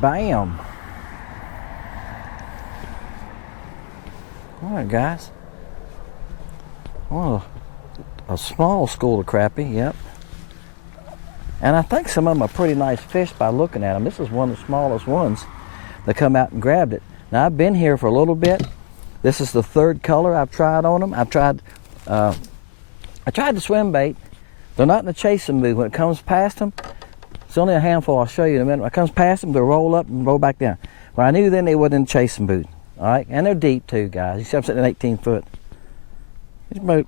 Bam. All right, guys. Well, a small school of crappie, yep. And I think some of them are pretty nice fish by looking at them. This is one of the smallest ones that come out and grabbed it. Now, I've been here for a little bit. This is the third color I've tried on them. I tried the swim bait. They're not in the chasing mood. When it comes past them, it's only a handful. I'll show you in a minute. When it comes past them, they'll roll up and roll back down. Well, I knew then they wasn't in chasing mood. All right, and they're deep too, guys. You see I'm sitting at 18 foot.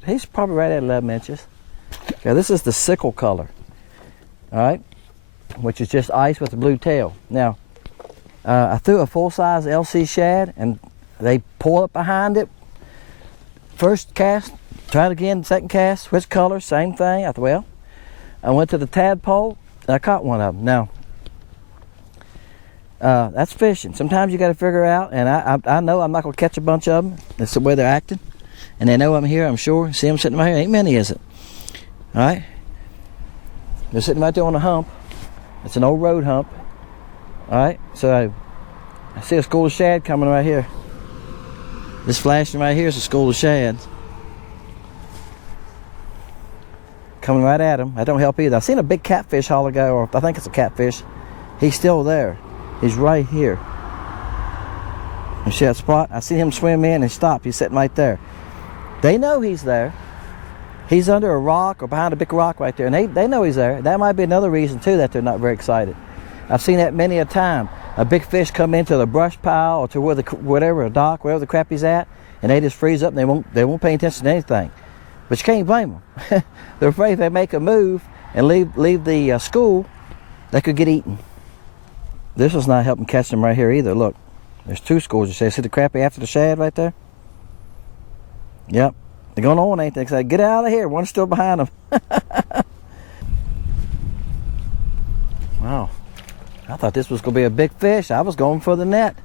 He's probably right at 11 inches. Okay, this is the Sickle color. All right, which is just ice with a blue tail. Now, I threw a full-size LC shad, and they pull up behind it. First cast, tried again, second cast, switch color, same thing. I thought, well, I went to the tadpole, and I caught one of them. Now, that's fishing. Sometimes you got to figure out, and I know I'm not going to catch a bunch of them. That's the way they're acting. And they know I'm here, I'm sure. See them sitting right here? Ain't many, is it? All right. They're sitting right there on a hump. It's an old road hump. All right. So I see a school of shad coming right here. This flashing right here is a school of shad. Coming right at him. That don't help either. I seen a big catfish a while ago, or I think it's a catfish. He's still there. He's right here. You see that spot? I see him swim in and stop. He's sitting right there. They know he's there. He's under a rock or behind a big rock right there, and they know he's there. That might be another reason too that they're not very excited. I've seen that many a time. A big fish come into the brush pile or to where whatever, a dock, wherever the crappie's at, and they just freeze up and they won't pay attention to anything. But you can't blame them. They're afraid if they make a move and leave the school, they could get eaten. This is not helping catch them right here either. Look, there's two schools. You see the crappie after the shad right there? Yep. They're going on, ain't they? They say, get out of here. One's still behind them. Wow. I thought this was going to be a big fish. I was going for the net.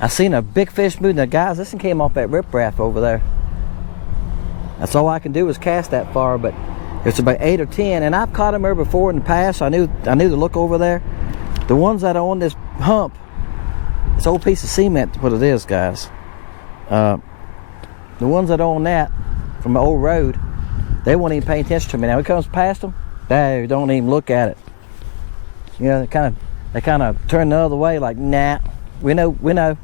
I seen a big fish move. Now, guys, this one came off that riprap over there. That's all I can do is cast that far, but it's about 8 or 10. And I've caught them there before in the past. So I knew to look over there. The ones that are on this hump, it's an old piece of cement, what it is, guys. The ones that are on that from the old road, they won't even pay attention to me. Now, when it comes past them, they don't even look at it. You know, they kind of turn the other way, like, nah, we know.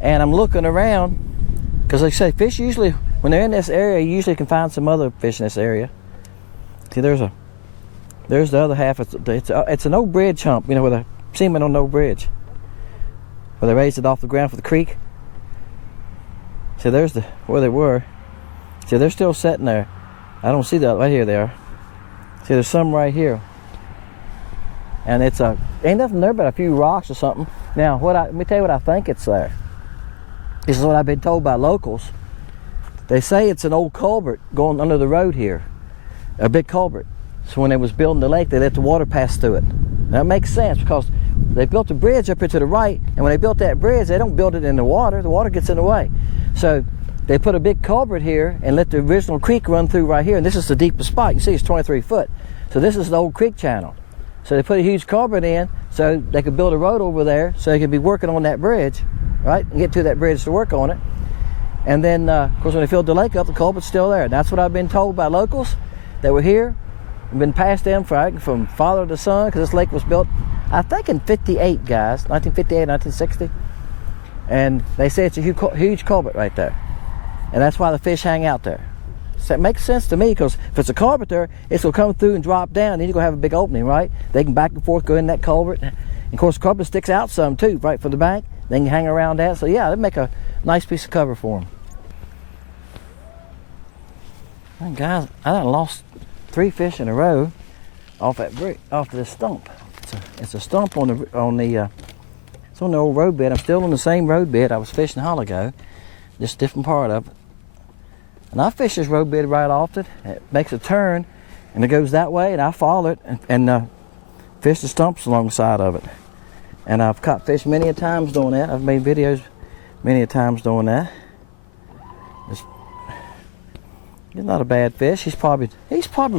And I'm looking around because, like I say, fish usually, when they're in this area, you usually can find some other fish in this area. See, there's the other half. It's an old bridge hump, you know, with a cement on the old bridge, where they raised it off the ground for the creek. See, there's where they were. See, they're still sitting there. I don't see that right here. They are. See, there's some right here, and ain't nothing there but a few rocks or something. Now, let me tell you what I think it's there. This is what I've been told by locals. They say it's an old culvert going under the road here, a big culvert. So when they was building the lake, they let the water pass through it. Now, it makes sense because they built a bridge up here to the right, and when they built that bridge, they don't build it in the water. The water gets in the way. So they put a big culvert here and let the original creek run through right here. And this is the deepest spot. You see it's 23 foot. So this is the old creek channel. So they put a huge culvert in so they could build a road over there so they could be working on that bridge, right? And get to that bridge to work on it. And then, of course, when they filled the lake up, the culvert's still there. And that's what I've been told by locals that were here. I've been passed them from father to son, because this lake was built, I think, in 58, guys. 1958, 1960. And they say it's a huge culvert right there. And that's why the fish hang out there. So it makes sense to me, because if it's a culvert there, it's going to come through and drop down. Then you're going to have a big opening, right? They can back and forth go in that culvert. And of course, the culvert sticks out some too, right from the bank. They can hang around that. So yeah, they make a nice piece of cover for them. And guys, I done lost 3 fish in a row off this stump. It's a stump on the it's on the old road bed. I'm still on the same road bed I was fishing a while ago, just a different part of it. And I fish this road bed right often. It makes a turn, and it goes that way, and I follow it and fish the stumps alongside of it. And I've caught fish many a times doing that. I've made videos many a times doing that. He's not a bad fish. He's probably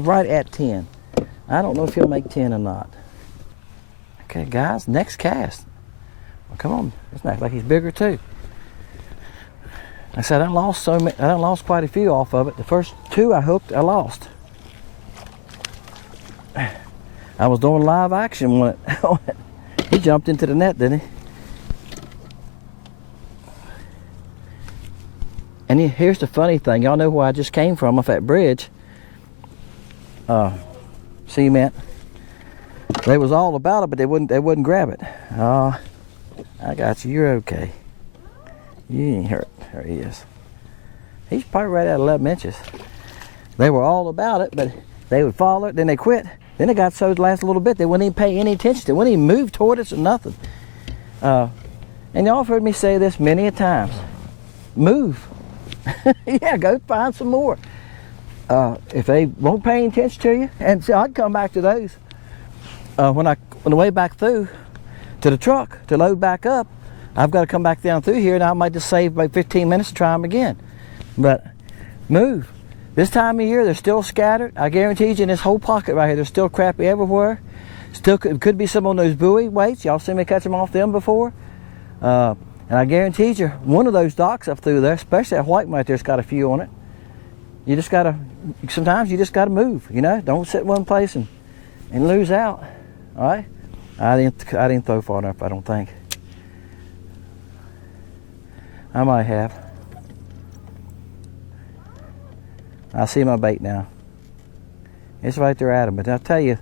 right at 10. I don't know if he'll make 10 or not. Okay, guys, next cast. Well, come on, it's not like he's bigger too. I said I lost so many. I lost quite a few off of it. The first 2 I hooked, I lost. I was doing live action when he jumped into the net, didn't he? And here's the funny thing. Y'all know where I just came from off that bridge. Cement. They was all about it, but they wouldn't grab it. I got you. You're okay. You ain't hurt. There he is. He's probably right at 11 inches. They were all about it, but they would follow it, then they quit. Then it got so the last little bit, they wouldn't even pay any attention to it. They wouldn't even move toward us or nothing. And y'all have heard me say this many a times. Move. Yeah, go find some more. If they won't pay any attention to you, and see, I'd come back to those. On the way back through to the truck to load back up, I've got to come back down through here, and I might just save about 15 minutes to try them again. But move. This time of year, they're still scattered. I guarantee you in this whole pocket right here, there's still crappie everywhere. Still could be some on those buoy weights. Y'all seen me catch them off them before. And I guarantee you, one of those docks up through there, especially that white one right there's got a few on it. You just gotta, sometimes you just gotta move, you know? Don't sit in one place and lose out, all right? I didn't throw far enough, I don't think. I might have. I see my bait now. It's right there at him. But I'll tell you,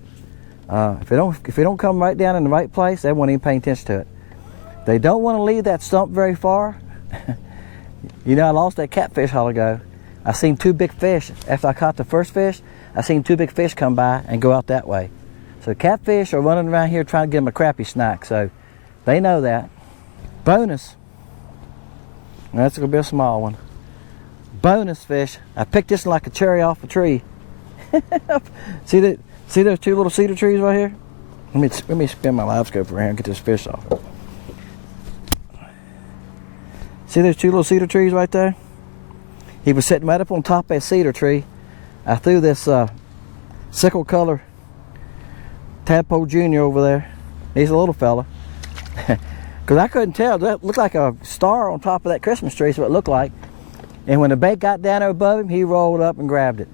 if it don't come right down in the right place, they won't even pay attention to it. They don't want to leave that stump very far. You know, I lost that catfish a while ago. I seen 2 big fish. After I caught the first fish, I seen 2 big fish come by and go out that way. So catfish are running around here trying to get them a crappie snack. So they know that. Bonus. That's going to be a small one. Bonus fish. I picked this like a cherry off a tree. See those 2 little cedar trees right here? Let me spin my live scope around and get this fish off. See those 2 little cedar trees right there? He was sitting right up on top of that cedar tree. I threw this sickle color Tadpole Jr over there. He's a little fella. Because I couldn't tell. That looked like a star on top of that Christmas tree, so it looked like. And when the bait got down there above him, he rolled up and grabbed it.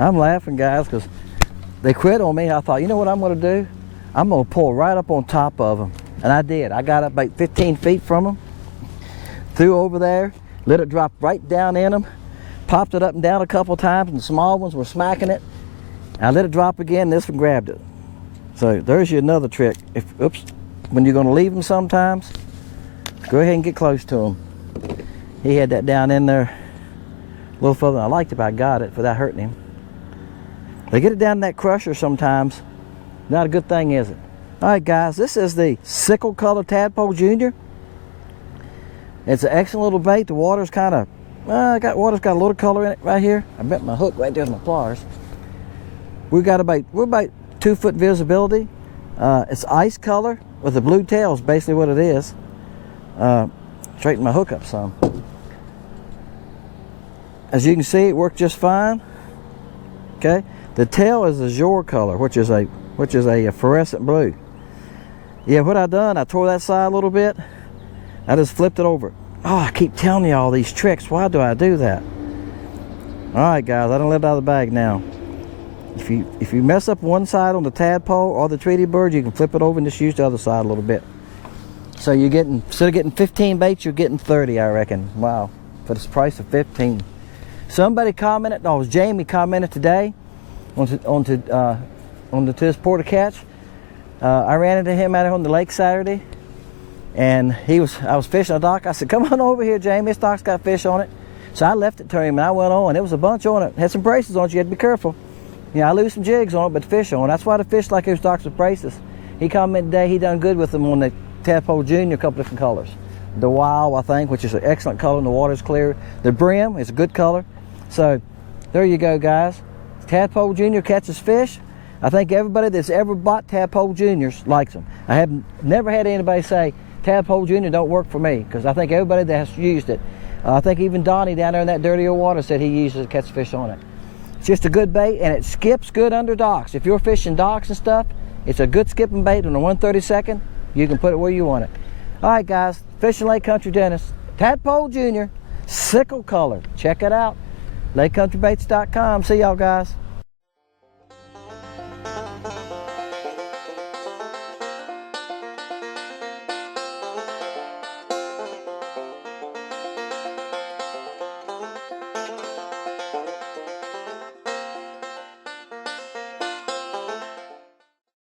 I'm laughing, guys, because they quit on me. I thought, you know what I'm going to do? I'm going to pull right up on top of them. And I did. I got up about 15 feet from them, threw over there, let it drop right down in them, popped it up and down a couple times, and the small ones were smacking it. I let it drop again, and this one grabbed it. So there's you another trick. When you're going to leave them sometimes, go ahead and get close to them. He had that down in there a little further than I liked it, but I got it without hurting him. They get it down in that crusher sometimes. Not a good thing, is it? All right, guys, this is the Sickle Color Tadpole Jr. It's an excellent little bait. The water's kind of, water's got a little color in it right here. I bent my hook right there with my pliers. We're about 2 foot visibility. It's ice color with a blue tail is basically what it is. Straighten my hook up some. As you can see, it worked just fine. Okay, the tail is azure color, which is a fluorescent blue. Yeah, what I done, I tore that side a little bit. I just flipped it over. Oh, I keep telling you all these tricks. Why do I do that? All right, guys, I done let it out of the bag now. If you mess up one side on the tadpole or the Tweety bird, you can flip it over and just use the other side a little bit. So you're getting, instead of getting 15 baits, you're getting 30, I reckon. Wow, for the price of 15. Somebody commented, it was Jamie commented today onto his porta catch. I ran into him out on the lake Saturday, and I was fishing a dock. I said, come on over here, Jamie, this dock's got fish on it. So I left it to him and I went on. There was a bunch on it. Had some braces on it, you had to be careful. Yeah, I lose some jigs on it, but the fish on it. That's why the fish like those docks with braces. He commented today he done good with them on the Tadpole Jr, a couple different colors. The Wild, I think, which is an excellent color, and the water's clear. The Brim is a good color. So there you go, guys. Tadpole Jr catches fish. I think everybody that's ever bought Tadpole Juniors likes them. I have never had anybody say, Tadpole Jr. don't work for me, because I think everybody that has used it, I think even Donnie down there in that dirty old water said he uses it to catch fish on it. It's just a good bait, and it skips good under docks. If you're fishing docks and stuff, it's a good skipping bait on a 1/32. You can put it where you want it. All right, guys, Fishing Lake Country Dennis, Tadpole Jr., Sickle color. Check it out. LakeCountryBaits.com. See y'all, guys.